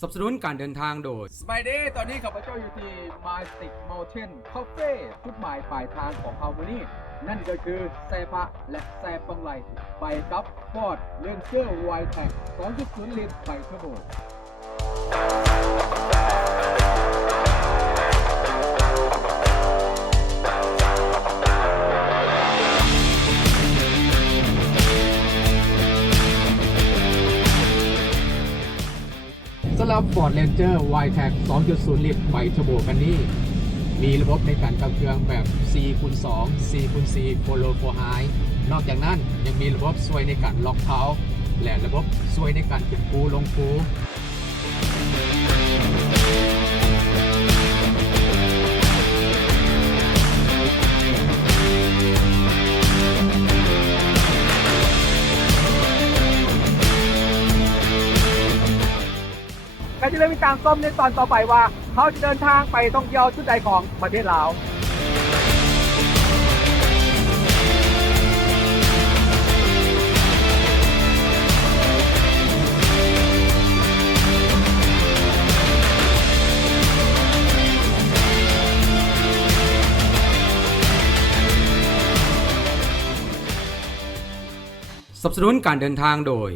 สนับสนุนการเดินทางโดย สบายดีตอนนี้ข้าพเจ้าอยู่ที่ Majestic Mountain Cafe จุดหมายปลายทางของเฮามือนี่นั่นก็คือแซพะและแซปังไลไปกับฟอร์ดเรนเจอร์ไวแท็ก2.0 ลิตรไปเทอร์โบ สำหรับ Ford Ranger Wildtrak 2.0 ลิตรใบเทอร์โบกันนี้ มีระบบในการขับเครื่องแบบ4คูณ2 4คูณ4 Follow for High นอกจากนั้นยังมีระบบช่วยในการล็อกเท้าและระบบช่วยในการขึ้นภูลง ภูก็จะได้มีการส้มในตอนต่อไปว่า เขาจะเดินทางไปท่องเที่ยวชุดใดของประเทศลาวสนับสนุนการเดินทางโดย